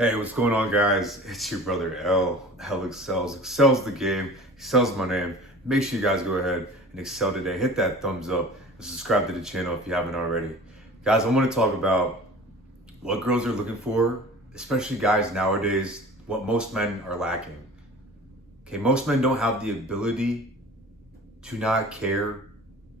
Hey, what's going on, guys? It's your brother elexcels. Excels the game. Excels my name. Make sure you guys go ahead and excel today. Hit that thumbs up and subscribe to the channel if you haven't already. Guys, I want to talk about what girls are looking for, especially guys nowadays, what most men are lacking. Okay, most men don't have the ability to not care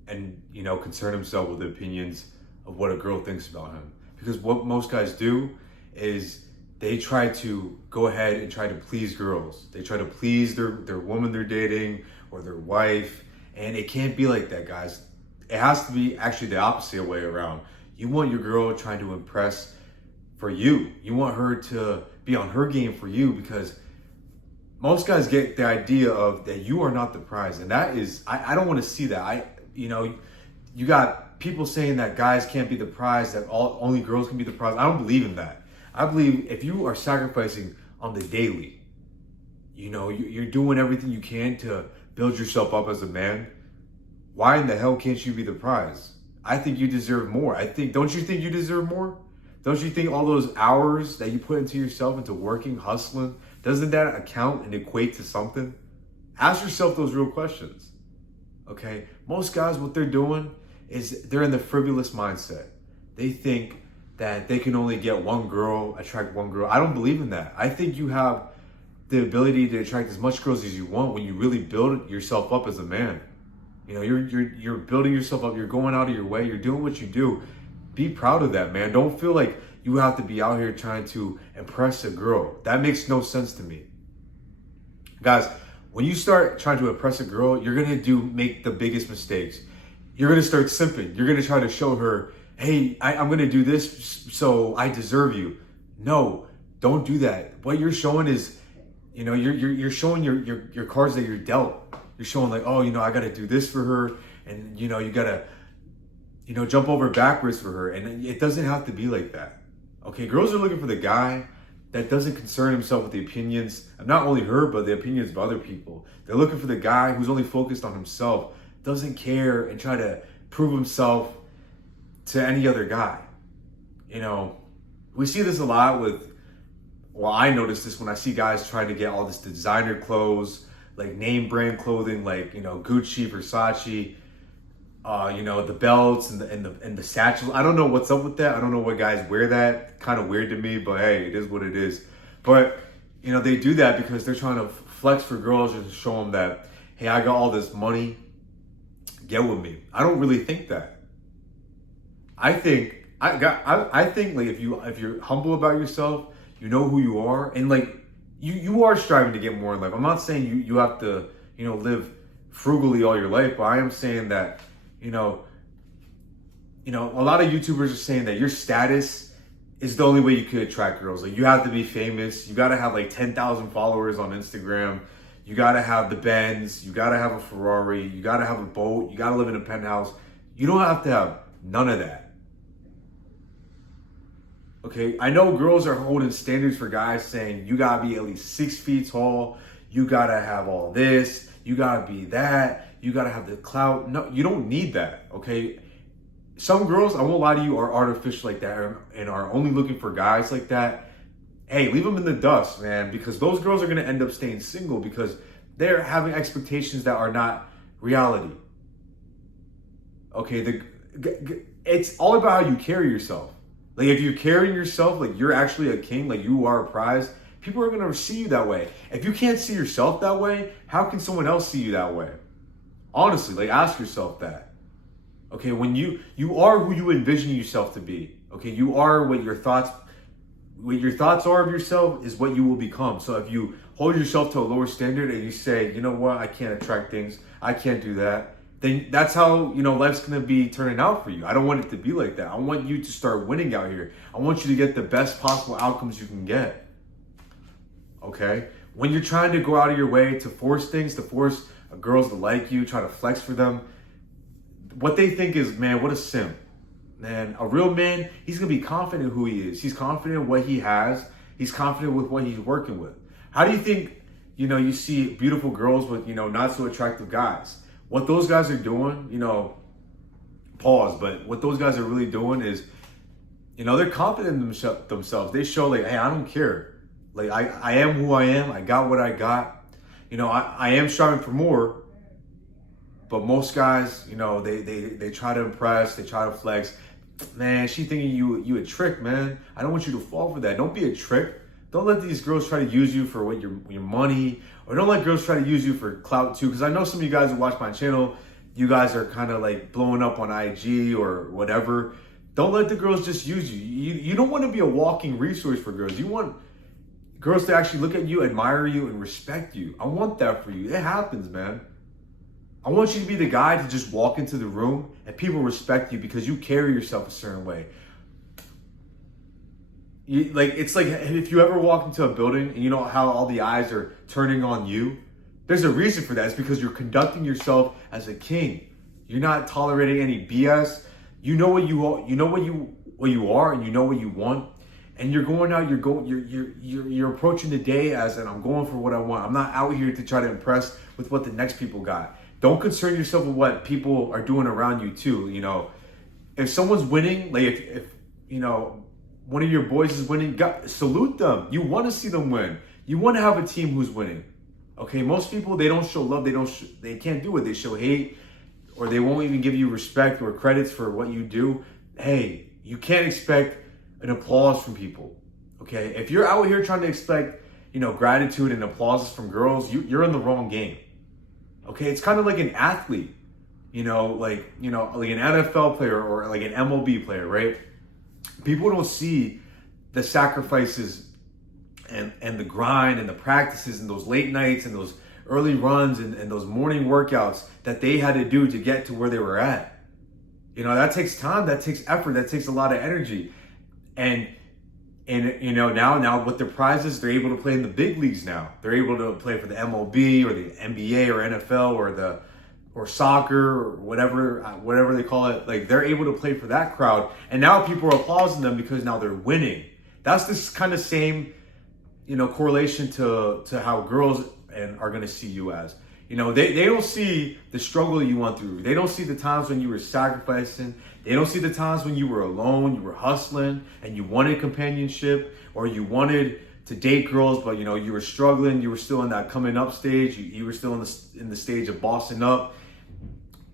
and, concern himself with the opinions of what a girl thinks about him. Because what most guys do is they try to go ahead and try to please girls. They try to please their woman they're dating or their wife. And it can't be like that, guys. It has to be actually the opposite way around. You want your girl trying to impress for you. You want her to be on her game for you, because most guys get the idea of that you are not the prize. And that is, I don't want to see that. You got people saying that guys can't be the prize, that only girls can be the prize. I don't believe in that. I believe if you are sacrificing on the daily, you're doing everything you can to build yourself up as a man, why in the hell can't you be the prize? I think you deserve more. Don't you think you deserve more? Don't you think all those hours that you put into yourself, into working, hustling, doesn't that account and equate to something? Ask yourself those real questions, okay? Most guys, what they're doing is they're in the frivolous mindset. They think that they can only get one girl, attract one girl. I don't believe in that. I think you have the ability to attract as much girls as you want when you really build yourself up as a man. You're building yourself up. You're going out of your way. You're doing what you do. Be proud of that, man. Don't feel like you have to be out here trying to impress a girl. That makes no sense to me. Guys, when you start trying to impress a girl, you're gonna make the biggest mistakes. You're gonna start simping. You're gonna try to show her, hey, I'm gonna do this so I deserve you. No, don't do that. What you're showing is, you're showing your cards that you're dealt. You're showing like, oh, I gotta do this for her, and you gotta, jump over backwards for her. And it doesn't have to be like that. Okay, girls are looking for the guy that doesn't concern himself with the opinions of not only her, but the opinions of other people. They're looking for the guy who's only focused on himself, doesn't care and try to prove himself to any other guy. We see this a lot I notice this when I see guys trying to get all this designer clothes, like name brand clothing, like, Gucci, Versace, the belts and the satchels. I don't know what's up with that. I don't know why guys wear that. Kind of weird to me, but hey, it is what it is. But, they do that because they're trying to flex for girls and show them that, hey, I got all this money, get with me. I don't really think that. I think like if you're humble about yourself, you know who you are, and like you are striving to get more in life. I'm not saying you have to live frugally all your life, but I am saying that a lot of YouTubers are saying that your status is the only way you could attract girls. Like, you have to be famous. You got to have like 10,000 followers on Instagram. You got to have the Benz. You got to have a Ferrari. You got to have a boat. You got to live in a penthouse. You don't have to have none of that. Okay, I know girls are holding standards for guys, saying you gotta be at least 6 feet tall, you gotta have all this, you gotta be that, you gotta have the clout. No, you don't need that, okay? Some girls, I won't lie to you, are artificial like that and are only looking for guys like that. Hey, leave them in the dust, man, because those girls are gonna end up staying single because they're having expectations that are not reality. Okay, it's all about how you carry yourself. Like, if you're carrying yourself like you're actually a king, like you are a prize, people are going to see you that way. If you can't see yourself that way, how can someone else see you that way? Honestly, like, ask yourself that. Okay, when you are who you envision yourself to be. Okay, you are what your thoughts are of yourself is what you will become. So if you hold yourself to a lower standard and you say, you know what, I can't attract things, I can't do that, then that's how, life's going to be turning out for you. I don't want it to be like that. I want you to start winning out here. I want you to get the best possible outcomes you can get. Okay? When you're trying to go out of your way to force things, to force girls to like you, try to flex for them, what they think is, man, what a simp. Man, a real man, he's going to be confident who he is. He's confident in what he has. He's confident with what he's working with. How do you think, you see beautiful girls with, not so attractive guys? What those guys are doing, pause, but what those guys are really doing is, They're confident in themselves. They show like, hey, I don't care. Like I am who I am. I got what I got. I am striving for more. But most guys, they try to impress. They try to flex. Man, she thinking you a trick, man. I don't want you to fall for that. Don't be a trick. Don't let these girls try to use you for what your money, or don't let girls try to use you for clout too. Because I know some of you guys who watch my channel, you guys are kind of like blowing up on IG or whatever. Don't let the girls just use you. You don't want to be a walking resource for girls. You want girls to actually look at you, admire you, and respect you. I want that for you. It happens, man. I want you to be the guy to just walk into the room and people respect you because you carry yourself a certain way. It's like if you ever walk into a building and you know how all the eyes are turning on you, there's a reason for that. It's because you're conducting yourself as a king. You're not tolerating any BS. You know what you are, and you know what you want, and you're going out. You're approaching the day as, and I'm going for what I want. I'm not out here to try to impress with what the next people got. Don't concern yourself with what people are doing around you too. If someone's winning, like if one of your boys is winning, salute them. You want to see them win. You want to have a team who's winning. Okay, most people, they don't show love. They can't do it. They show hate, or they won't even give you respect or credits for what you do. Hey, you can't expect an applause from people. Okay, if you're out here trying to expect, gratitude and applause from girls, you're in the wrong game. Okay, it's kind of like an athlete, like an NFL player or like an MLB player, right? People don't see the sacrifices and the grind and the practices and those late nights and those early runs and those morning workouts that they had to do to get to where they were at. That takes time, that takes effort, that takes a lot of energy. And now with the prizes, they're able to play in the big leagues now. They're able to play for the MLB or the NBA or NFL or soccer or whatever they call it. Like, they're able to play for that crowd. And now people are applauding them because now they're winning. That's this kind of same, correlation to how girls are going to see you as. They don't see the struggle you went through. They don't see the times when you were sacrificing. They don't see the times when you were alone, you were hustling, and you wanted companionship, or you wanted to date girls, but you were struggling. You were still in that coming up stage. You were still in the stage of bossing up.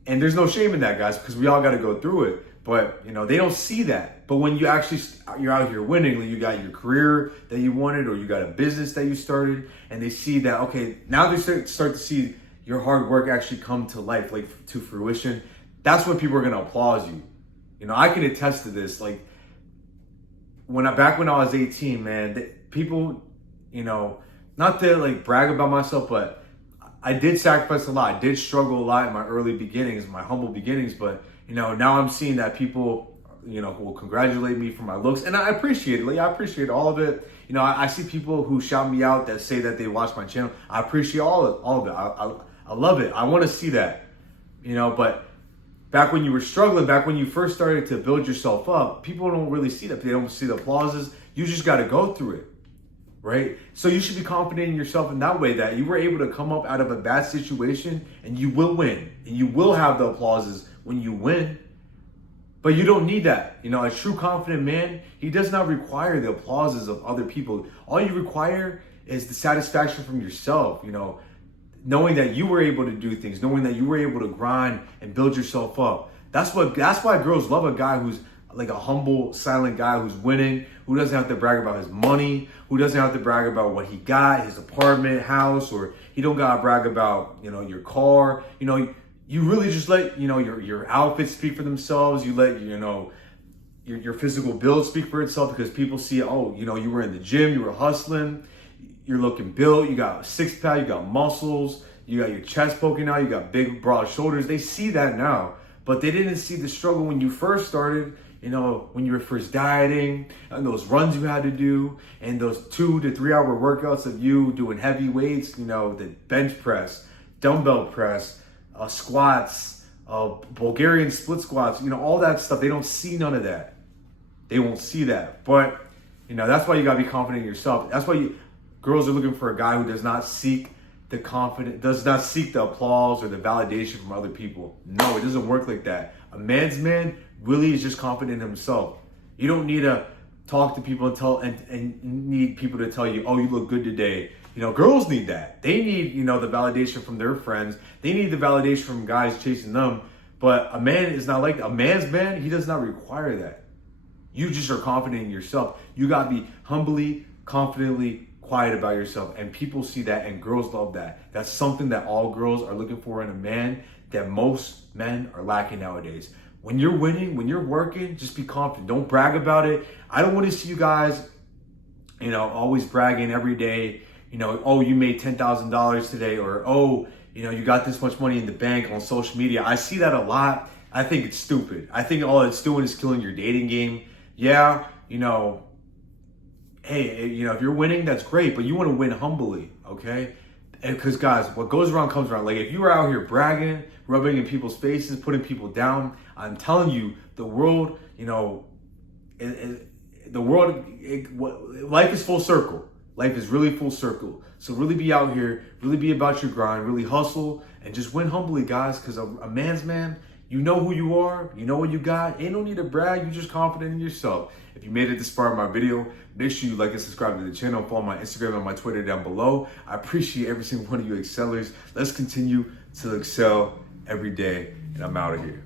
And there's no shame in that, guys, because we all got to go through it. But they don't see that. But when you're out here winning, like you got your career that you wanted, or you got a business that you started, and they see that, okay, now they start to see your hard work actually come to life, like to fruition. That's when people are going to applaud you. I can attest to this. Like back when I was 18, man, people, not to like brag about myself, but I did sacrifice a lot. I did struggle a lot in my early beginnings, my humble beginnings. But, now I'm seeing that people, will congratulate me for my looks. And I appreciate it. Like, I appreciate all of it. I see people who shout me out that say that they watch my channel. I appreciate all of it. I love it. I want to see that, but back when you were struggling, back when you first started to build yourself up, people don't really see that. They don't see the applauses. You just got to go through it, right? So you should be confident in yourself in that way, that you were able to come up out of a bad situation and you will win. And you will have the applauses when you win. But you don't need that. A true confident man, he does not require the applauses of other people. All you require is the satisfaction from yourself, knowing that you were able to do things, knowing that you were able to grind and build yourself up. That's why girls love a guy who's like a humble, silent guy who's winning, who doesn't have to brag about his money, who doesn't have to brag about what he got, his apartment, house, or he don't gotta brag about, your car. You really just let, your outfits speak for themselves. You let, your physical build speak for itself, because people see, oh, you were in the gym, you were hustling, you're looking built, you got a six pack, you got muscles, you got your chest poking out, you got big, broad shoulders. They see that now, but they didn't see the struggle when you first started, when you were first dieting, and those runs you had to do, and those 2 to 3 hour workouts of you doing heavy weights, the bench press, dumbbell press, squats, Bulgarian split squats, all that stuff. They don't see none of that. They won't see that. But, that's why you gotta be confident in yourself. That's why girls are looking for a guy who does not seek the applause or the validation from other people. No, it doesn't work like that. A man's man really is just confident in himself. You don't need to talk to people and need people to tell you, oh, you look good today. You know, girls need that. They need, you know, the validation from their friends. They need the validation from guys chasing them. But a man is not like that. A man's man, he does not require that. You just are confident in yourself. You got to be humbly, confidently quiet about yourself. And people see that, and girls love that. That's something that all girls are looking for in a man that most men are lacking nowadays. When you're winning, when you're working, just be confident. Don't brag about it. I don't want to see you guys, you know, always bragging every day. You know, oh, you made $10,000 today, or oh, you know, you got this much money in the bank on social media. I see that a lot. I think it's stupid. I think all it's doing is killing your dating game. Yeah, you know, hey, you know, if you're winning, that's great, but you want to win humbly, okay? Because guys, what goes around comes around. Like if you were out here bragging, rubbing in people's faces, putting people down, I'm telling you, the world, you know, life is full circle. Life is really full circle. So really be out here, really be about your grind, really hustle, and just win humbly, guys. Because a man's man, you know who you are, you know what you got. Ain't no need to brag. You're just confident in yourself. If you made it this far in my video, make sure you like and subscribe to the channel. Follow my Instagram and my Twitter down below. I appreciate every single one of you excellers. Let's continue to excel every day, and I'm out of here.